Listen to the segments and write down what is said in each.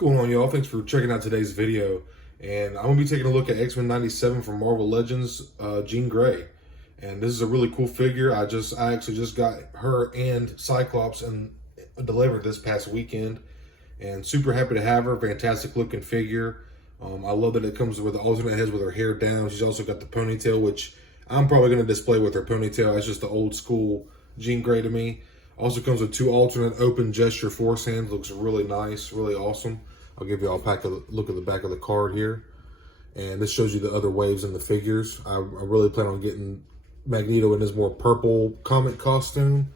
Going on, y'all? Thanks for checking out today's video. And I'm going to be taking a look at X-Men 97 from Marvel Legends, Jean Grey. And this is a really cool figure. I actually just got her and Cyclops and delivered this past weekend. And super happy to have her. Fantastic looking figure. I love that it comes with the alternate heads with her hair down. She's also got the ponytail, which I'm probably going to display with her ponytail. That's just the old school Jean Grey to me. Also comes with two alternate open gesture force hands. Looks really nice, really awesome. I'll give you all a look at the back of the card here. And this shows you the other waves in the figures. I really plan on getting Magneto in his more purple comic costume.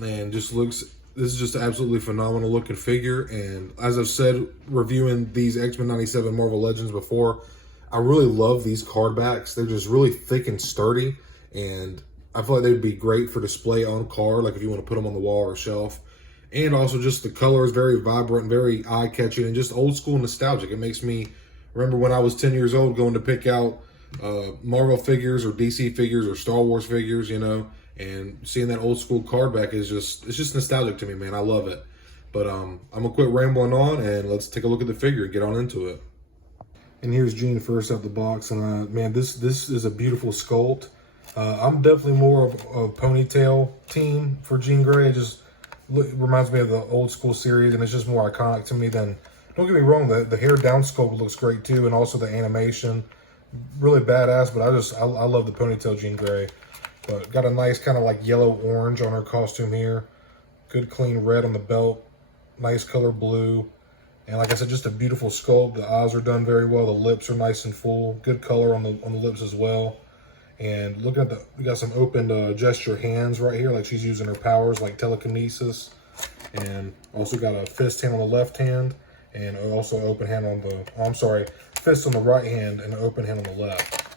And this is just an absolutely phenomenal looking figure. And as I've said, reviewing these X-Men 97 Marvel Legends before, I really love these card backs. They're just really thick and sturdy. And I feel like they'd be great for display on card, like if you want to put them on the wall or shelf. And also just the color is very vibrant, very eye-catching, and just old school nostalgic. It makes me remember when I was 10 years old going to pick out Marvel figures or DC figures or Star Wars figures, you know, and seeing that old school card back is it's just nostalgic to me, man. I love it. But I'm going to quit rambling on and let's take a look at the figure and get on into it. And here's Jean first out the box. And man, this is a beautiful sculpt. I'm definitely more of a ponytail team for Jean Grey. It reminds me of the old school series, and it's just more iconic to me than, don't get me wrong, the hair down sculpt looks great too, and also the animation, really badass, but I love the ponytail Jean Grey. But got a nice kind of like yellow-orange on her costume here. Good clean red on the belt, nice color blue, and like I said, just a beautiful sculpt. The eyes are done very well, the lips are nice and full, good color on the lips as well. And looking at we got some open gesture hands right here, like she's using her powers like telekinesis. And also got a fist hand on the left hand, and also an open hand on fist on the right hand and an open hand on the left.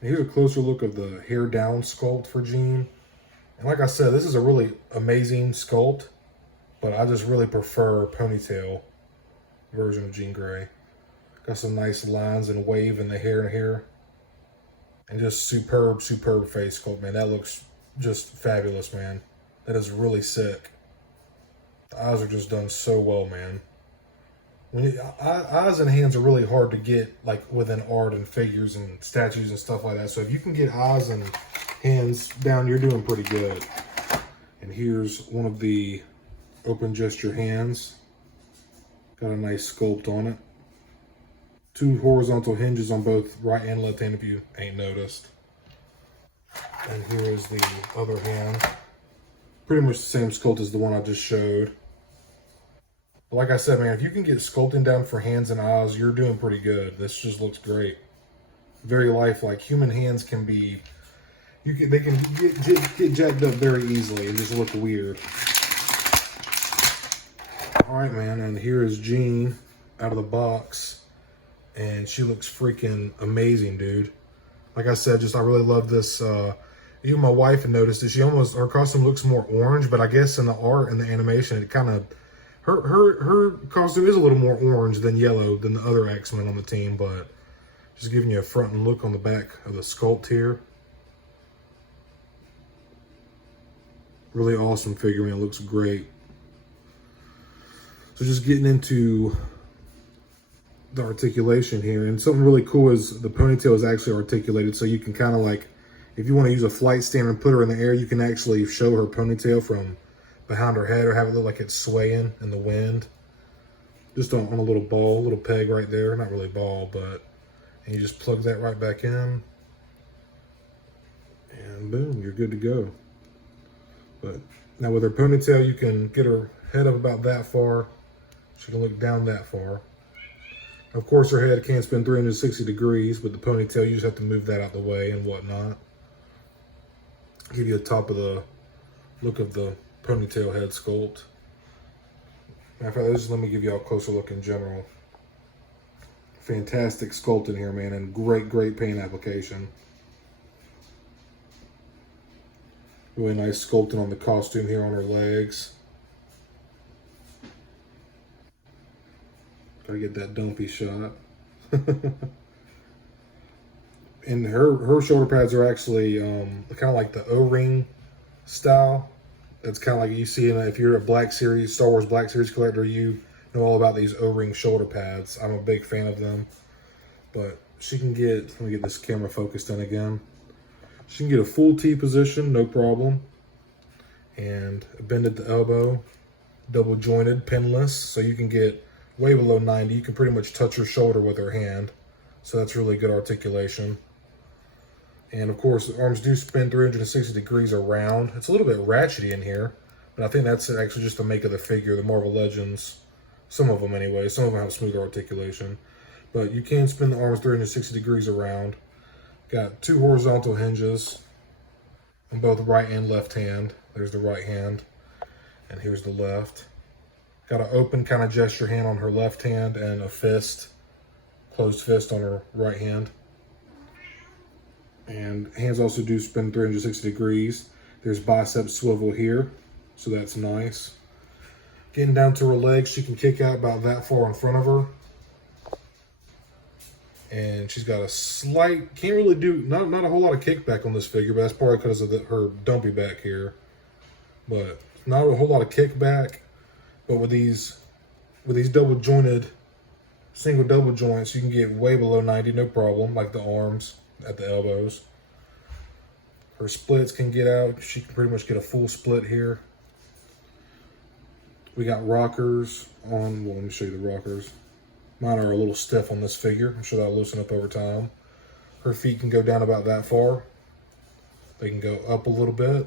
And here's a closer look of the hair down sculpt for Jean. And like I said, this is a really amazing sculpt, but I just really prefer ponytail version of Jean Grey. Got some nice lines and wave in the hair here. And just superb face sculpt, man. That looks just fabulous, man. That is really sick. The eyes are just done so well, man. Eyes and hands are really hard to get, like within art and figures and statues and stuff like that. So if you can get eyes and hands down, you're doing pretty good. And here's one of the open gesture hands. Got a nice sculpt on it. Two horizontal hinges on both right and left hand if you ain't noticed. And here is the other hand. Pretty much the same sculpt as the one I just showed. But like I said, man, if you can get sculpting down for hands and eyes, you're doing pretty good. This just looks great. Very lifelike. Human hands can be, they can get jacked up very easily and just look weird. All right, man, and here is Jean out of the box. And she looks freaking amazing, dude. Like I said, I really love this. Even my wife had noticed that her costume looks more orange, but I guess in the art and the animation, it kind of, her costume is a little more orange than yellow than the other X-Men on the team, but just giving you a front and look on the back of the sculpt here. Really awesome figure, man. It looks great. So just getting into the articulation here, and something really cool is the ponytail is actually articulated, so you can kind of like, if you want to use a flight stand and put her in the air, you can actually show her ponytail from behind her head or have it look like it's swaying in the wind. Just on a little ball, a little peg right there, not really ball, but, and you just plug that right back in, and boom, you're good to go. But now with her ponytail, you can get her head up about that far. She can look down that far. Of course, her head can't spin 360 degrees, but the ponytail, you just have to move that out the way and whatnot. Give you a top of the look of the ponytail head sculpt. Matter of fact, just let me give you all a closer look in general. Fantastic sculpt in here, man, and great paint application. Really nice sculpting on the costume here on her legs. Gotta get that dumpy shot. And her shoulder pads are actually kind of like the O-ring style. It's kind of like you see if you're a Black Series, Star Wars Black Series collector, you know all about these O-ring shoulder pads. I'm a big fan of them. But she can get, let me get this camera focused in again. She can get a full T position, no problem. And bend at the elbow, double jointed, pinless, so you can get way below 90. You can pretty much touch her shoulder with her hand. So that's really good articulation. And of course, the arms do spin 360 degrees around. It's a little bit ratchety in here, but I think that's actually just the make of the figure, the Marvel Legends. Some of them anyway, some of them have smoother articulation. But you can spin the arms 360 degrees around. Got 2 horizontal hinges on both right and left hand. There's the right hand, and here's the left. Got an open kind of gesture hand on her left hand and a fist, closed fist on her right hand. And hands also do spin 360 degrees. There's bicep swivel here, so that's nice. Getting down to her legs, she can kick out about that far in front of her. And she's got a slight, can't really do, not a whole lot of kickback on this figure, but that's probably because of her dumpy back here. But not a whole lot of kickback. But with these double jointed, single double joints, you can get way below 90, no problem, like the arms at the elbows. Her splits can get out. She can pretty much get a full split here. We got rockers on, well, let me show you the rockers. Mine are a little stiff on this figure. I'm sure that'll loosen up over time. Her feet can go down about that far. They can go up a little bit.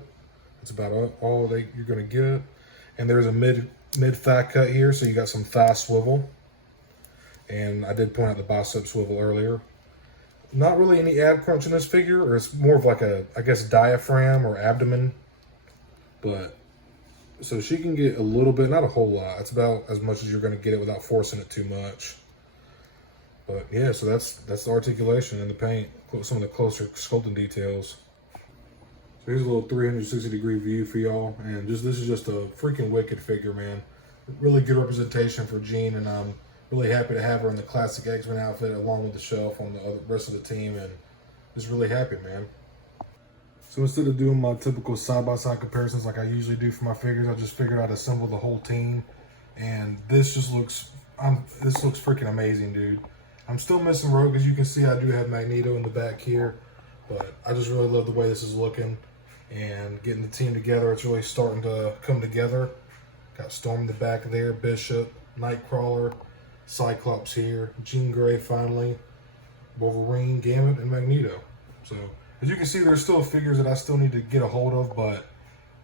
That's about all you're going to get. And there's a mid thigh cut here, so you got some thigh swivel. And I did point out the bicep swivel earlier. Not really any ab crunch in this figure, or it's more of like a, I guess, diaphragm or abdomen. But, so she can get a little bit, not a whole lot. It's about as much as you're going to get it without forcing it too much. But yeah, so that's the articulation and the paint, some of the closer sculpting details. So here's a little 360 degree view for y'all, and this is just a freaking wicked figure, man. Really good representation for Jean, and I'm really happy to have her in the classic X-Men outfit along with the Shelf on the rest of the team, and just really happy, man. So instead of doing my typical side-by-side comparisons like I usually do for my figures, I just figured I'd assemble the whole team, and this just looks, this looks freaking amazing, dude. I'm still missing Rogue, as you can see. I do have Magneto in the back here, but I just really love the way this is looking and getting the team together. It's really starting to come together. Got Storm in the back there, Bishop, Nightcrawler, Cyclops here, Jean Grey finally, Wolverine, Gambit, and Magneto. So as you can see, there's still figures that I still need to get a hold of, but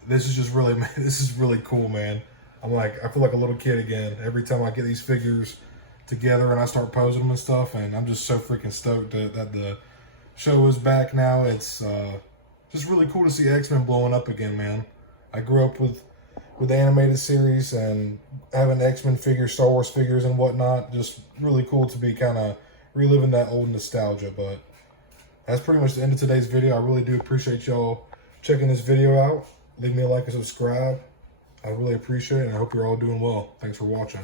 this is just really, this is really cool, man. I feel like a little kid again every time I get these figures together and I start posing them and stuff, and I'm just so freaking stoked that the show is back now. It's just really cool to see X-Men blowing up again, man. I grew up with the animated series and having X-Men figures, Star Wars figures and whatnot. Just really cool to be kind of reliving that old nostalgia. But that's pretty much the end of today's video. I really do appreciate y'all checking this video out. Leave me a like and subscribe. I really appreciate it, and I hope you're all doing well. Thanks for watching.